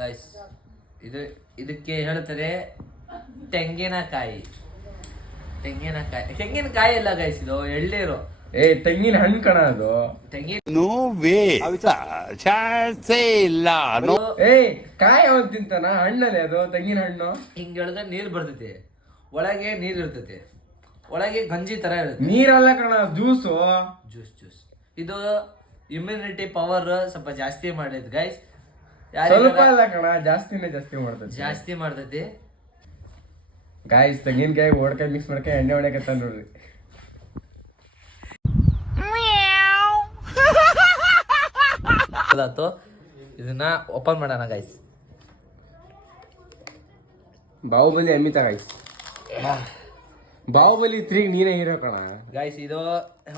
Guys ಇದಕ್ಕೆ ಹೇಳ್ತಾರೆ ತೆಂಗಿನಕಾಯಿ. ತೆಂಗಿನಕಾಯಿ ಅಲ್ಲ ಗೈಸ್, ಇದು ಎಳ್ನೀರು. ತೆಂಗಿನ ಹಣ್ಣು ಕಣ ಅದು. ಕಾಯಿ ಅವನ್ ತಿಂತಾನ? ಹಣ್ಣಲ್ಲಿ ಅದು ತೆಂಗಿನ ಹಣ್ಣು. ಹಿಂಗ ಹೇಳಿದ್ರೆ ನೀರ್ ಬರ್ತೈತಿ, ಒಳಗೆ ನೀರ್ ಇರ್ತೈತಿ, ಒಳಗೆ ಗಂಜಿ ತರ ಇರುತ್ತೆ. ನೀರಲ್ಲ ಕಣ, ಜ್ಯೂಸು. ಜ್ಯೂಸ್. ಇದು ಇಮ್ಯುನಿಟಿ ಪವರ್ ಸ್ವಲ್ಪ ಜಾಸ್ತಿ ಮಾಡೈತಿ ಗೈಸ್. ಸ್ವಲ್ಪ ಅಲ್ಲ ಕಣ, ಜಾಸ್ತಿ ಮಾಡ್ತೈತಿ ಗಾಯ್ಸ್. ತೆಂಗಿನಕಾಯಿ ಓಡ್ಕಾಯಿ ಮಿಕ್ಸ್ ಮಾಡ್ಕಾಯಿ ಎಣ್ಣೆ ಹೊಡ್ಯಾಕತ್ತ ನೋಡ್ರಿ. ಇದನ್ನ ಓಪನ್ ಮಾಡೋಣ ಗೈಸ್. ಬಾಹುಬಲಿ ಅಮಿತ ಗೈಸ್. ಬಾಹುಬಲಿ 3 ನೀನೇ ಹೀರೋ ಕಣ ಗೈಸ್. ಇದು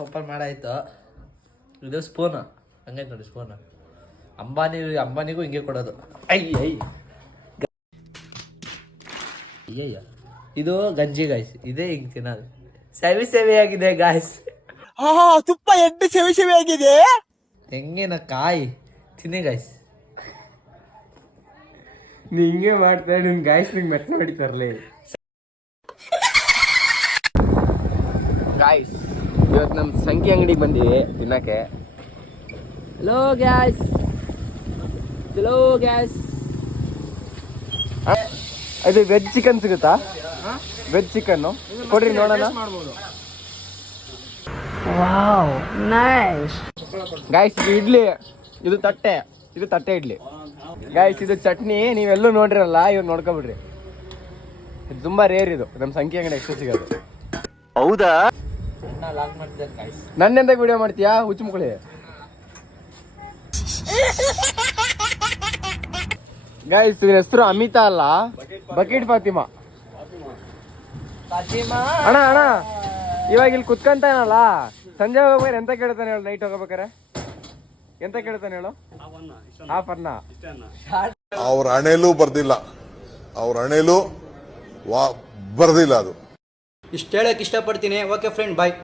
ಓಪನ್ ಮಾಡಾಯ್ತು. ಇದು ಸ್ಪೂನ್ ಹಂಗೈತೆ ನೋಡಿ, ಸ್ಪೂನ್. ಅಂಬಾನಿಗೂ ಹಿಂಗೆ ಕೊಡೋದು. ಅಯ್ಯ ಇದು ಗಂಜಿ ಗಾಯ್ಸ್. ಇದೇ ಹಿಂಗ್ ತಿನ್ನೋದು. ಸವಿ ಆಗಿದೆ ಗಾಯ್ಸ್. ತುಪ್ಪ ಎಣ್ಣೆ ಸವಿ ಆಗಿದೆ. ತೆಂಗಿನಕಾಯಿ ತಿನ್ನಿ ಗಾಯ್ಸ್. ನೀ ಹಿಂಗೆ ಮಾಡ್ತಾ ನಿನ್ ಗಾಯ್ಸ್ ನಿಂಗೆ ಮೆಟ್ಟ ಹೊಡಿತಾರಲೇ. ಗಾಯ್ಸ್ ಇವತ್ತು ನಮ್ಮ ಸಂಖ್ಯೆ ಅಂಗಡಿಗೆ ಬಂದಿವಿ ತಿನ್ನಕ್ಕೆ. Hello gas. ಅದು ವೆಜ್ ಚಿಕನ್ ಸಿಗುತ್ತಾ? ವೆಜ್ ಚಿಕನ್ ಕೊಡ್ರಿ ನೋಡೋಣ. ಗಾಯ್ಸ್ ಇದು ಇಡ್ಲಿ, ಇದು ತಟ್ಟೆ ಇಡ್ಲಿ. ಗಾಯ್ಸ್ ಇದು ಚಟ್ನಿ. ನೀವೆಲ್ಲೂ ನೋಡ್ರಿರಲ್ಲ, ಇವ್ರು ನೋಡ್ಕೊಬಿಡ್ರಿ. ಇದು ತುಂಬಾ ರೇರ್. ಇದು ನಮ್ಮ ಸಂಖ್ಯೆ ಅಂಗಡಿ ಎಷ್ಟು ಸಿಗೋದು. ಹೌದಾ? ನನ್ನೆಂತ ವಿಡಿಯೋ ಮಾಡ್ತೀಯಾ ಹುಚ್ಚು ಮುಕ್ಕಳಿ? ಗಾಯ್ಸ್ ಇವ್ರ ಹೆಸರು ಅಮಿತಾ ಅಲ್ಲ, ಬಕೀಟ್ ಫಾತಿಮಾ. ಅಣ್ಣ ಇವಾಗ ಇಲ್ಲಿ ಕುತ್ಕೊಂತಾನಲ್ಲ, ಸಂಜೆ ಹೋಗ್ಬೇಕಾರೆ ಎಂತ ಕೇಳ್ತಾನೆ ಹೇಳು? ನೈಟ್ ಹೋಗ್ಬೇಕಾರೆ ಎಂತ ಕೇಳ್ತಾನೆ ಹೇಳು? ಹಾಫನ್ನ. ಅವ್ರ ಹಣೆಲೂ ಬರ್ದಿಲ್ಲ ಅದು. ಇಷ್ಟ ಹೇಳಕ್ ಇಷ್ಟಪಡ್ತೀನಿ. ಓಕೆ ಫ್ರೆಂಡ್, ಬಾಯ್.